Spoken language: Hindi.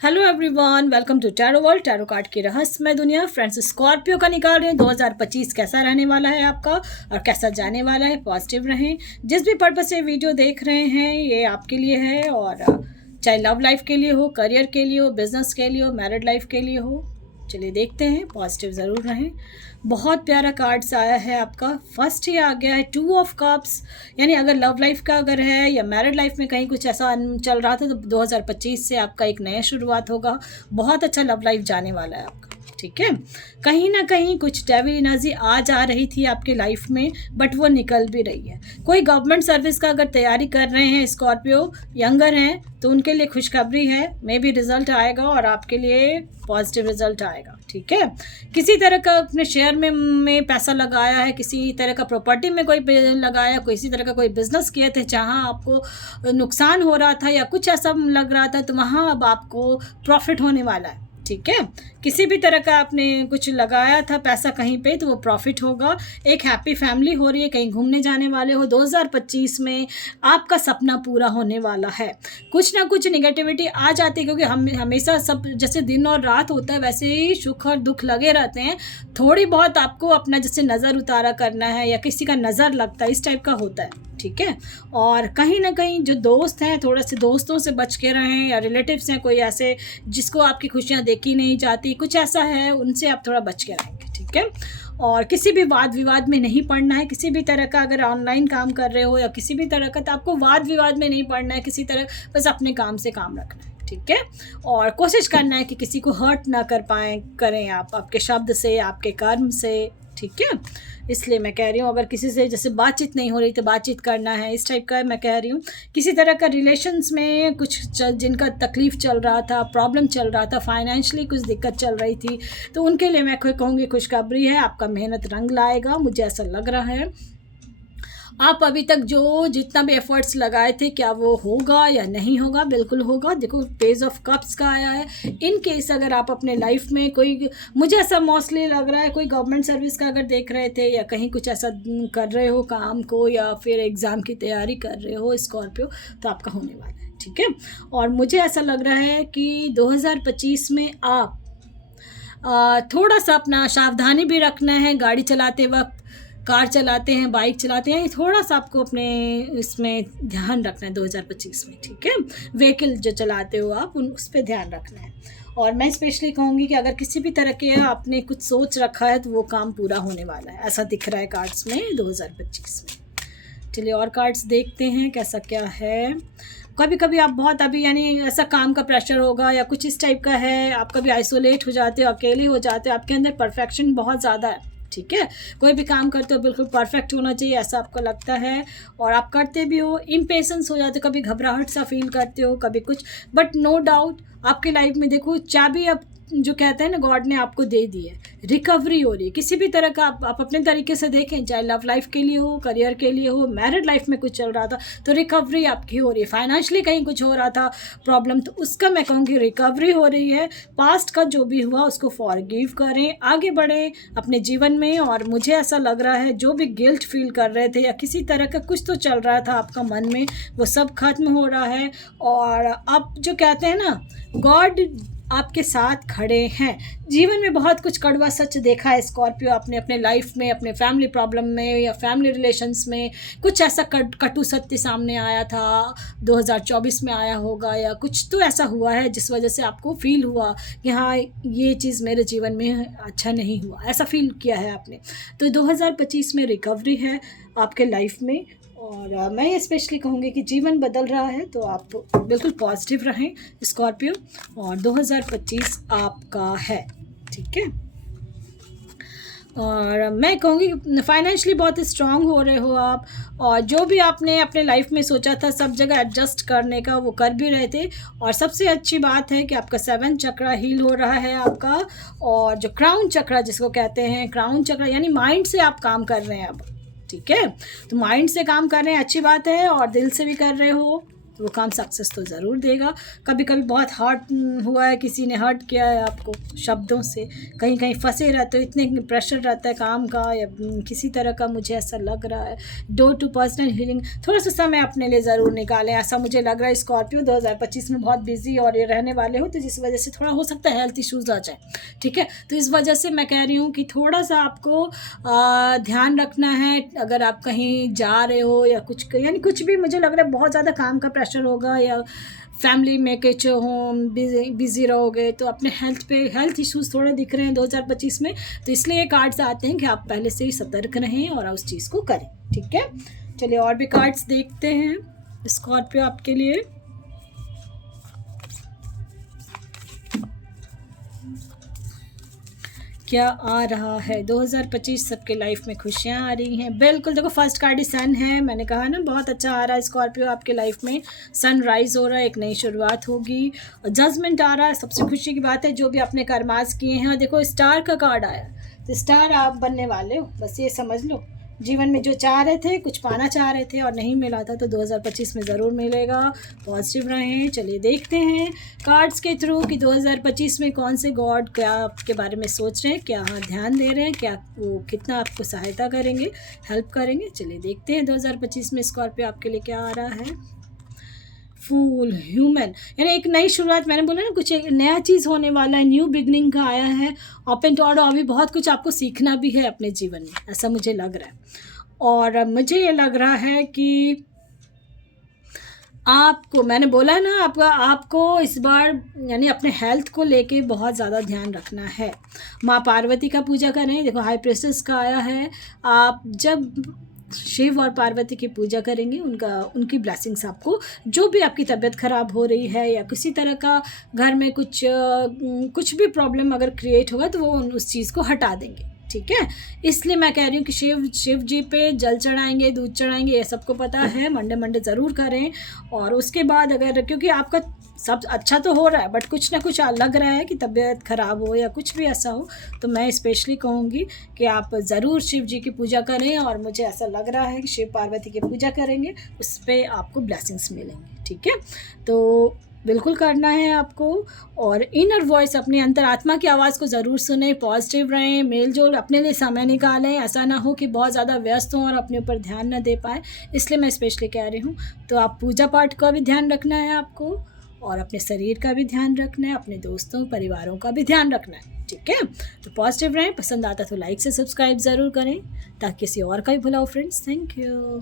Hello everyone, welcome to tarot world. Tarot card की रहस्यमय दुनिया। फ्रेंड्स, स्कॉर्पियो का निकाल रहे हैं 2025 कैसा रहने वाला है आपका और कैसा जाने वाला है। पॉजिटिव रहें। जिस भी पर्पज से वीडियो देख रहे हैं ये आपके लिए है, और चाहे लव लाइफ के लिए हो, करियर के लिए हो, बिजनेस के लिए हो, मैरिड लाइफ के लिए हो। चलिए देखते हैं, पॉजिटिव ज़रूर रहें। बहुत प्यारा कार्ड्स आया है आपका। फर्स्ट ही आ गया है 2 ऑफ कप्स, यानी अगर लव लाइफ का अगर है या मैरिड लाइफ में कहीं कुछ ऐसा चल रहा था तो 2025 से आपका एक नया शुरुआत होगा। बहुत अच्छा लव लाइफ जाने वाला है आपका, ठीक है। कहीं ना कहीं कुछ डेविल एनर्जी आ जा रही थी आपके लाइफ में, बट वो निकल भी रही है। कोई गवर्नमेंट सर्विस का अगर तैयारी कर रहे हैं स्कॉर्पियो, यंगर हैं, तो उनके लिए खुशखबरी है। मे भी रिजल्ट आएगा और आपके लिए पॉजिटिव रिजल्ट आएगा, ठीक है। किसी तरह का अपने शेयर में पैसा लगाया है, किसी तरह का प्रॉपर्टी में कोई लगाया, किसी तरह का कोई बिजनेस किए थे जहां आपको नुकसान हो रहा था या कुछ ऐसा लग रहा था, तो वहां अब आपको प्रॉफिट होने वाला है, ठीक है। किसी भी तरह का आपने कुछ लगाया था पैसा कहीं पे, तो वो प्रॉफिट होगा। एक हैप्पी फैमिली हो रही है, कहीं घूमने जाने वाले हो। 2025 में आपका सपना पूरा होने वाला है। कुछ ना कुछ निगेटिविटी आ जाती है, क्योंकि हम हमेशा सब जैसे दिन और रात होता है वैसे ही सुख और दुख लगे रहते हैं। थोड़ी बहुत आपको अपना जैसे नज़र उतारा करना है या किसी का नज़र लगता है, इस टाइप का होता है, ठीक है। और कहीं ना कहीं जो दोस्त हैं, थोड़ा से दोस्तों से बच के रहें, या रिलेटिव्स हैं कोई ऐसे जिसको आपकी खुशियाँ देखी नहीं जाती, कुछ ऐसा है, उनसे आप थोड़ा बच के रहेंगे, ठीक है। और किसी भी वाद विवाद में नहीं पड़ना है। किसी भी तरह का अगर ऑनलाइन काम कर रहे हो या किसी भी तरह का, तो आपको वाद विवाद में नहीं पड़ना है। किसी तरह बस अपने काम से काम रखना है, ठीक है। और कोशिश करना है कि किसी को हर्ट ना करें आप, आपके शब्द से, आपके कर्म से, ठीक है। इसलिए मैं कह रही हूँ, अगर किसी से जैसे बातचीत नहीं हो रही तो बातचीत करना है, इस टाइप का मैं कह रही हूँ। किसी तरह का रिलेशंस में कुछ जिनका तकलीफ़ चल रहा था, प्रॉब्लम चल रहा था, फाइनेंशियली कुछ दिक्कत चल रही थी, तो उनके लिए मैं कहूँगी खुशखबरी है। आपका मेहनत रंग लाएगा, मुझे ऐसा लग रहा है। आप अभी तक जो जितना भी एफर्ट्स लगाए थे, क्या वो होगा या नहीं होगा? बिल्कुल होगा। देखो, पेज ऑफ कप्स का आया है। इन केस अगर आप अपने लाइफ में कोई, मुझे ऐसा मोस्टली लग रहा है, कोई गवर्नमेंट सर्विस का अगर देख रहे थे या कहीं कुछ ऐसा कर रहे हो काम को, या फिर एग्ज़ाम की तैयारी कर रहे हो स्कॉर्पियो, तो आपका होने वाला है, ठीक है। और मुझे ऐसा लग रहा है कि 2025 में आप थोड़ा सा अपना सावधानी भी रखना है। गाड़ी चलाते वक्त, कार चलाते हैं, बाइक चलाते हैं, थोड़ा सा आपको अपने इसमें ध्यान रखना है 2025 में, ठीक है। व्हीकल जो चलाते हो आप, उस पर ध्यान रखना है। और मैं स्पेशली कहूँगी कि अगर किसी भी तरह के आपने कुछ सोच रखा है तो वो काम पूरा होने वाला है, ऐसा दिख रहा है कार्ड्स में 2025 में। चलिए और कार्ड्स देखते हैं कैसा क्या है। कभी कभी आप बहुत अभी, यानी ऐसा काम का प्रेशर होगा या कुछ इस टाइप का है, आप कभी आइसोलेट हो जाते हो, अकेले हो जाते हो, आपके अंदर परफेक्शन बहुत ज़्यादा है, ठीक है। कोई भी काम करते हो बिल्कुल परफेक्ट होना चाहिए, ऐसा आपको लगता है, और आप करते भी हो। इम्पेशेंस हो जाते हो, कभी घबराहट सा फील करते हो, कभी कुछ, बट नो डाउट आपकी लाइफ में देखो चाबी अब जो कहते हैं ना, गॉड ने आपको दे दी है। रिकवरी हो रही है किसी भी तरह का। आप अपने तरीके से देखें, चाहे लव लाइफ के लिए हो, करियर के लिए हो, मैरिड लाइफ में कुछ चल रहा था तो रिकवरी आपकी हो रही है। फाइनेंशियली कहीं कुछ हो रहा था प्रॉब्लम, तो उसका मैं कहूँगी रिकवरी हो रही है। पास्ट का जो भी हुआ उसको फॉरगिव करें, आगे बढ़ें अपने जीवन में। और मुझे ऐसा लग रहा है जो भी गिल्ट फील कर रहे थे या किसी तरह का कुछ तो चल रहा था आपका मन में, वो सब खत्म हो रहा है। और आप जो कहते हैं ना, गॉड आपके साथ खड़े हैं। जीवन में बहुत कुछ कड़वा सच देखा है स्कॉर्पियो आपने अपने लाइफ में, अपने फैमिली प्रॉब्लम में या फैमिली रिलेशंस में। कुछ ऐसा कटु सत्य सामने आया था, 2024 में आया होगा, या कुछ तो ऐसा हुआ है जिस वजह से आपको फील हुआ कि हाँ ये चीज़ मेरे जीवन में अच्छा नहीं हुआ, ऐसा फील किया है आपने। तो 2025 में रिकवरी है आपके लाइफ में। और मैं ये स्पेशली कहूँगी कि जीवन बदल रहा है, तो आप बिल्कुल पॉजिटिव रहें स्कॉर्पियो, और 2025 आपका है, ठीक है। और मैं कहूँगी फाइनेंशियली बहुत स्ट्रांग हो रहे हो आप, और जो भी आपने अपने लाइफ में सोचा था सब जगह एडजस्ट करने का, वो कर भी रहे थे। और सबसे अच्छी बात है कि आपका 7 चक्रा हील हो रहा है आपका। और जो क्राउन चक्रा जिसको कहते हैं, क्राउन चक्रा यानी माइंड से आप काम कर रहे हैं अब, ठीक है। तो माइंड से काम कर रहे हैं, अच्छी बात है, और दिल से भी कर रहे हो, तो वो काम सक्सेस तो ज़रूर देगा। कभी कभी बहुत हर्ट हुआ है, किसी ने हर्ट किया है आपको शब्दों से, कहीं कहीं फंसे रहते हो, इतने प्रेशर रहता है काम का या किसी तरह का, मुझे ऐसा लग रहा है। डो टू पर्सनल हीलिंग, थोड़ा सा समय अपने लिए ज़रूर निकालें, ऐसा मुझे लग रहा है। स्कॉर्पियो 2025 में बहुत बिजी और ये रहने वाले हो, तो जिस वजह से थोड़ा हो सकता है हेल्थ इश्यूज़ आ जाए, ठीक है। तो इस वजह से मैं कह रही हूँ कि थोड़ा सा आपको ध्यान रखना है। अगर आप कहीं जा रहे हो या कुछ, यानी कुछ भी, मुझे लग रहा है बहुत ज़्यादा काम का प्रेशर होगा या फैमिली में कुछ हो, बिजी रहोगे, तो अपने हेल्थ इश्यूज़ थोड़े दिख रहे हैं 2025 में। तो इसलिए ये कार्ड्स आते हैं कि आप पहले से ही सतर्क रहें और उस चीज़ को करें, ठीक है। चलिए और भी कार्ड्स देखते हैं स्कॉर्पियो आपके लिए। क्या आ रहा है 2025, सबके लाइफ में खुशियाँ आ रही हैं। बिल्कुल, देखो फर्स्ट कार्ड ही सन है, मैंने कहा ना बहुत अच्छा आ रहा है स्कॉर्पियो आपके लाइफ में। सन राइज हो रहा है, एक नई शुरुआत होगी, जजमेंट आ रहा है, सबसे खुशी की बात है। जो भी आपने कर्मास किए हैं, और देखो स्टार का कार्ड आया, तो स्टार आप बनने वाले हो, बस ये समझ लो। जीवन में जो चाह रहे थे, कुछ पाना चाह रहे थे और नहीं मिला था, तो 2025 में ज़रूर मिलेगा। पॉजिटिव रहें। चलिए देखते हैं कार्ड्स के थ्रू कि 2025 में कौन से गॉड क्या आपके बारे में सोच रहे हैं, क्या ध्यान दे रहे हैं, क्या वो कितना आपको सहायता करेंगे, हेल्प करेंगे। चलिए देखते हैं 2025 में स्कॉर्पियो आपके लिए क्या आ रहा है। फूल, ह्यूमन, यानी एक नई शुरुआत, मैंने बोला ना कुछ एक नया चीज़ होने वाला है, न्यू बिगनिंग का आया है। ओपन टू, अभी बहुत कुछ आपको सीखना भी है अपने जीवन में, ऐसा मुझे लग रहा है। और मुझे ये लग रहा है कि आपको, मैंने बोला ना आपको इस बार यानी अपने हेल्थ को लेके बहुत ज़्यादा ध्यान रखना है। माँ पार्वती का पूजा करें, देखो हाई प्रेस्टेस का आया है। आप जब शिव और पार्वती की पूजा करेंगे, उनकी ब्लेसिंग्स आपको, जो भी आपकी तबीयत ख़राब हो रही है या किसी तरह का घर में कुछ भी प्रॉब्लम अगर क्रिएट होगा, तो वो उस चीज़ को हटा देंगे, ठीक है। इसलिए मैं कह रही हूँ कि शिव जी पे जल चढ़ाएंगे, दूध चढ़ाएंगे, ये सबको पता है, मंडे ज़रूर करें। और उसके बाद अगर, क्योंकि आपका सब अच्छा तो हो रहा है, बट कुछ ना कुछ लग रहा है कि तबीयत ख़राब हो या कुछ भी ऐसा हो, तो मैं स्पेशली कहूँगी कि आप ज़रूर शिव जी की पूजा करें। और मुझे ऐसा लग रहा है कि शिव पार्वती की पूजा करेंगे, उस पर आपको ब्लेसिंग्स मिलेंगे, ठीक है। तो बिल्कुल करना है आपको। और इनर वॉइस, अपनी अंतरात्मा की आवाज़ को ज़रूर सुने, पॉजिटिव रहें, मेल जोल, अपने लिए समय निकालें। ऐसा ना हो कि बहुत ज़्यादा व्यस्त हों और अपने ऊपर ध्यान ना दे पाए, इसलिए मैं स्पेशली कह रही हूँ। तो आप पूजा पाठ का भी ध्यान रखना है आपको, और अपने शरीर का भी ध्यान रखना है, अपने दोस्तों परिवारों का भी ध्यान रखना है, ठीक है। तो पॉजिटिव रहें, पसंद आता तो लाइक से सब्सक्राइब ज़रूर करें, ताकि किसी और का भी भला हो फ्रेंड्स। Thank you.